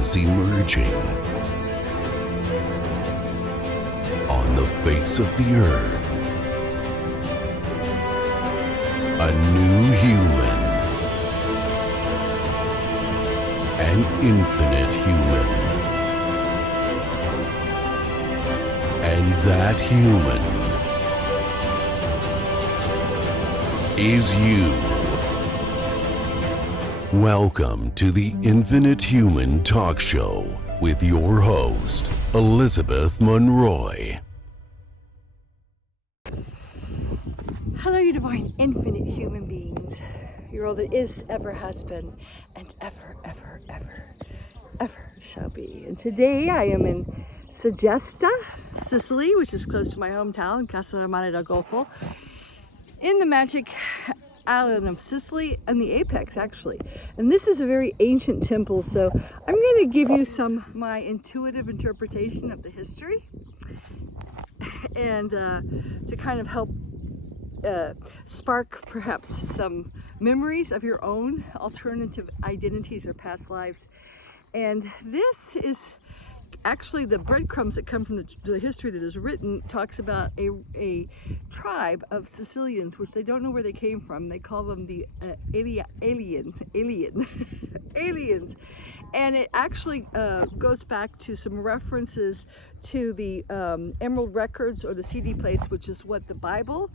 is emerging on the face of the earth. A new human. An infinite human. And that human is you. Welcome to the Infinite Human Talk Show with your host, Elizabeth Monroy. Hello, you divine, infinite human beings. You're all that is, ever has been, and ever shall be. And today I am in Segesta, Sicily, which is close to my hometown, Castellammare del Golfo, in the magic island of Sicily and the apex, actually. And this is a very ancient temple, so I'm going to give you my intuitive interpretation of the history, and to kind of help spark perhaps some memories of your own alternative identities or past lives. And this is actually the breadcrumbs that come from the history that is written. Talks about a tribe of Sicilians, which they don't know where they came from. They call them the aliens. And it actually goes back to some references to the Emerald Records or the CD plates, which is what the Bible,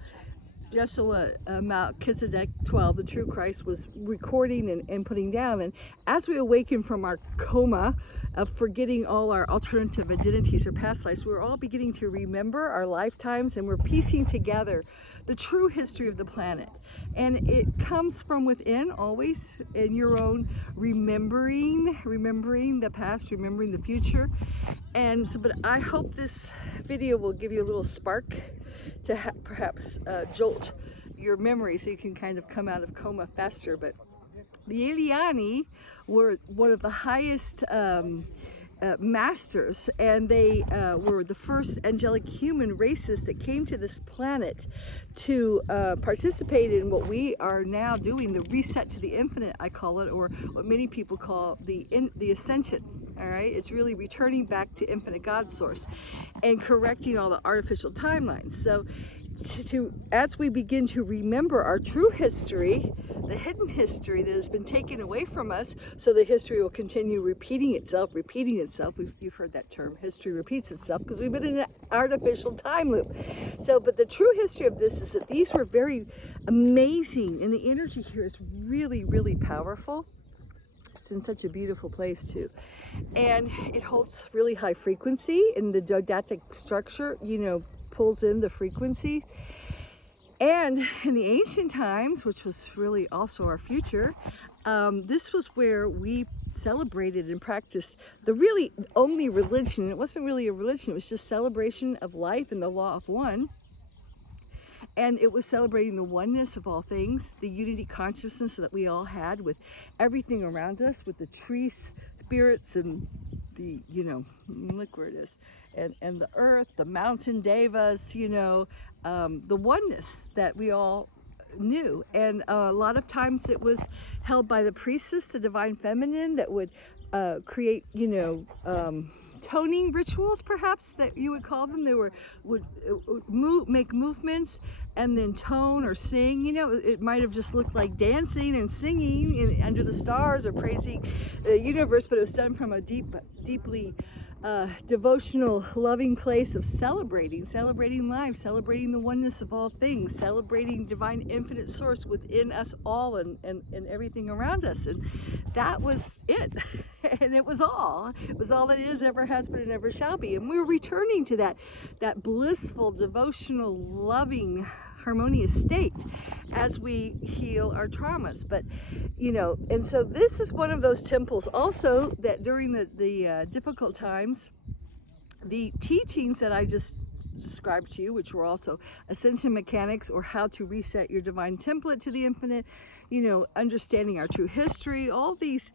Yeshua, Melchizedek 12, the true Christ, was recording and putting down. And as we awaken from our coma of forgetting all our alternative identities or past lives, we're all beginning to remember our lifetimes, and we're piecing together the true history of the planet. And it comes from within, always, in your own remembering the past, remembering the future. And so, but I hope this video will give you a little spark to perhaps jolt your memory so you can kind of come out of coma faster. But the Elymians were one of the highest masters, and they were the first angelic human races that came to this planet to participate in what we are now doing, the reset to the infinite, I call it, or what many people call the Ascension. All right, it's really returning back to infinite God source and correcting all the artificial timelines. So as we begin to remember our true history, the hidden history that has been taken away from us, so the history will continue repeating itself. You've heard that term, history repeats itself, because we've been in an artificial time loop. So, but the true history of this is that these were very amazing, and the energy here is really, really powerful. It's in such a beautiful place too, and it holds really high frequency, and the dodectic structure, pulls in the frequency. And in the ancient times, which was really also our future, this was where we celebrated and practiced the really only religion. It wasn't really a religion, it was just celebration of life and the law of one. And it was celebrating the oneness of all things, the unity consciousness that we all had with everything around us, with the tree spirits and the, look where it is, and the earth, the mountain devas, the oneness that we all knew. And a lot of times it was held by the priestess, the divine feminine, that would create, toning rituals, perhaps, that you would call them. They would make movements and then tone or sing. It might have just looked like dancing and singing under the stars or praising the universe, but it was done from a deeply devotional, loving place of celebrating life, celebrating the oneness of all things, celebrating divine infinite source within us all and everything around us. And that was it. And it was all that is, ever has been, and ever shall be. And we're returning to that blissful, devotional, loving, harmonious state as we heal our traumas. But and so this is one of those temples also that during the difficult times, the teachings that I just described to you, which were also ascension mechanics, or how to reset your divine template to the infinite, understanding our true history, all this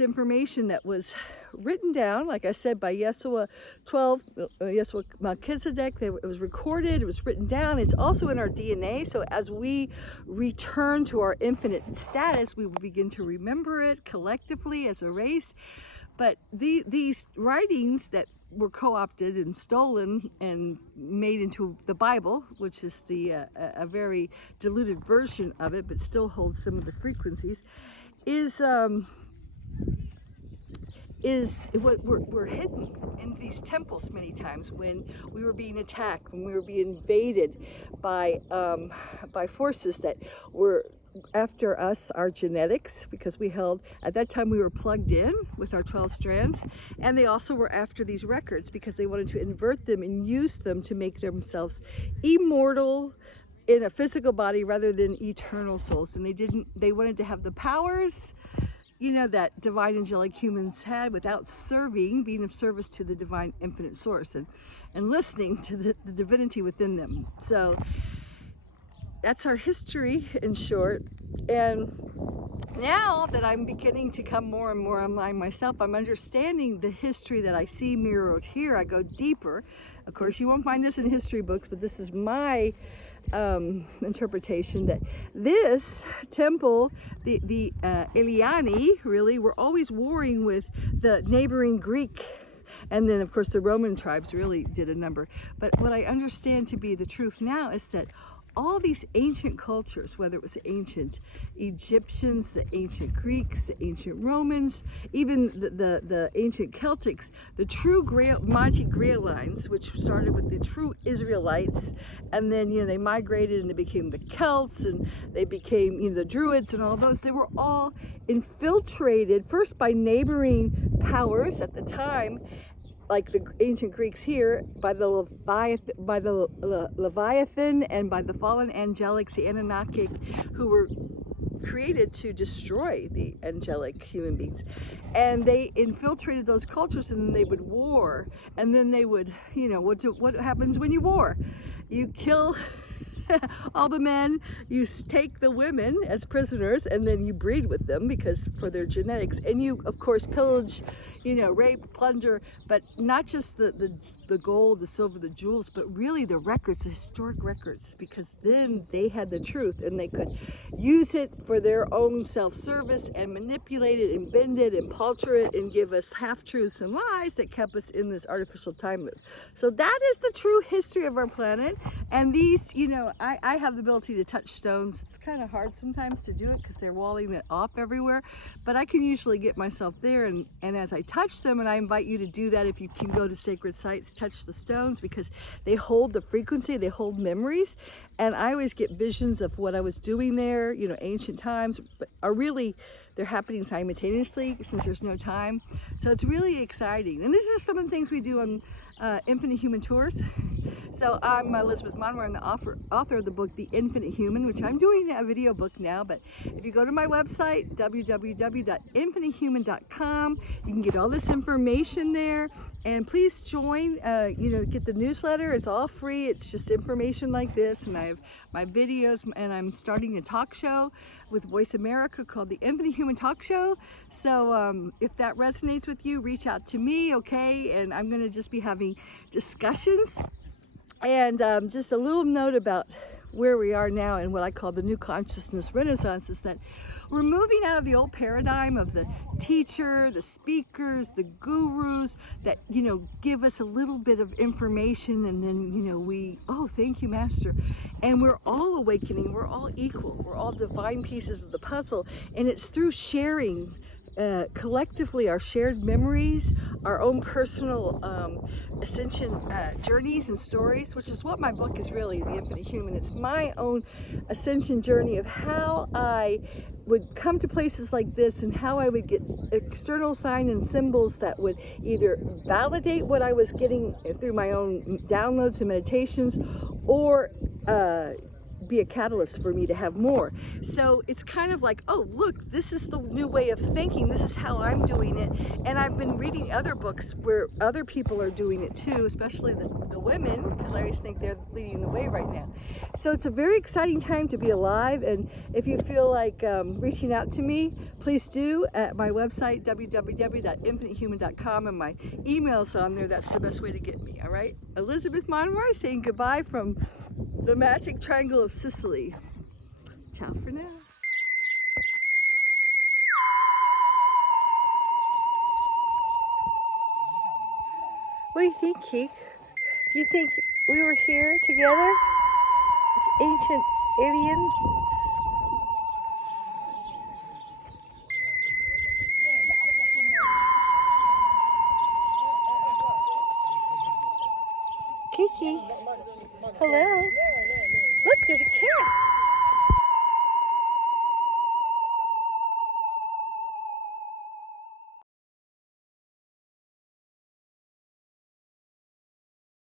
information that was written down, like I said, by Yeshua Melchizedek. It was recorded, it was written down. It's also in our DNA. So as we return to our infinite status, we will begin to remember it collectively as a race. But these writings that were co-opted and stolen and made into the Bible, which is a very diluted version of it, but still holds some of the frequencies, is what we're hidden in these temples many times when we were being attacked, when we were being invaded by forces that were after us, our genetics, because at that time we were plugged in with our 12 strands, and they also were after these records because they wanted to invert them and use them to make themselves immortal in a physical body rather than eternal souls. And they wanted to have the powers that divine angelic humans had without being of service to the divine infinite source and listening to the divinity within them. So that's our history in short. And now that I'm beginning to come more and more online myself, I'm understanding the history that I see mirrored here. I go deeper. Of course, you won't find this in history books, but this is my interpretation that this temple, the Elyani, really were always warring with the neighboring Greek, and then of course the Roman tribes really did a number. But what I understand to be the truth now is that all these ancient cultures, whether it was the ancient Egyptians, the ancient Greeks, the ancient Romans, even the ancient Celtics, the true Monte Grail lines, which started with the true Israelites, and then they migrated and they became the Celts, and they became the Druids and all those. They were all infiltrated first by neighboring powers at the time, like the ancient Greeks here, by the Leviathan and by the fallen angelics, the Anunnaki, who were created to destroy the angelic human beings. And they infiltrated those cultures, and then they would war, and then they would, what happens when you war? You kill all the men, you take the women as prisoners, and then you breed with them because for their genetics, and you of course pillage, rape, plunder, but not just the gold, the silver, the jewels, but really the records, the historic records, because then they had the truth and they could use it for their own self-service and manipulate it and bend it and palter it and give us half-truths and lies that kept us in this artificial time loop. So that is the true history of our planet. And these, I have the ability to touch stones. It's kind of hard sometimes to do it because they're walling it off everywhere, but I can usually get myself there, and as I touch them, and I invite you to do that if you can go to sacred sites, touch the stones, because they hold the frequency, they hold memories, and I always get visions of what I was doing there, ancient times, but they're happening simultaneously since there's no time. So it's really exciting. And these are some of the things we do on Infinite Human Tours. So I'm Elizabeth Monroe. I'm the author of the book, The Infinite Human, which I'm doing a video book now. But if you go to my website, www.infinitehuman.com, you can get all this information there. And please join, get the newsletter. It's all free. It's just information like this. And I have my videos, and I'm starting a talk show with Voice America called The Infinite Human Talk Show. So if that resonates with you, reach out to me, okay? And I'm going to just be having discussions. And just a little note about where we are now and what I call the new consciousness renaissance is that we're moving out of the old paradigm of the teacher, the speakers, the gurus that, give us a little bit of information, and then, thank you, Master. And we're all awakening, we're all equal, we're all divine pieces of the puzzle, and it's through sharing collectively our shared memories, our own personal ascension journeys and stories, which is what my book is really, The Infinite Human. It's my own ascension journey of how I would come to places like this and how I would get external signs and symbols that would either validate what I was getting through my own downloads and meditations, or be a catalyst for me to have more. So it's kind of like, oh, look, this is the new way of thinking. This is how I'm doing it. And I've been reading other books where other people are doing it too, especially the women, because I always think they're leading the way right now. So it's a very exciting time to be alive. And if you feel like reaching out to me, please do at my website, www.infinitehuman.com, and my email's on there. That's the best way to get me, all right? Elizabeth Monroy saying goodbye from the magic triangle of Sicily. Ciao for now. What do you think, Keek? Do you think we were here together? It's ancient Elymians. Kiki, hello. Look, there's a cat.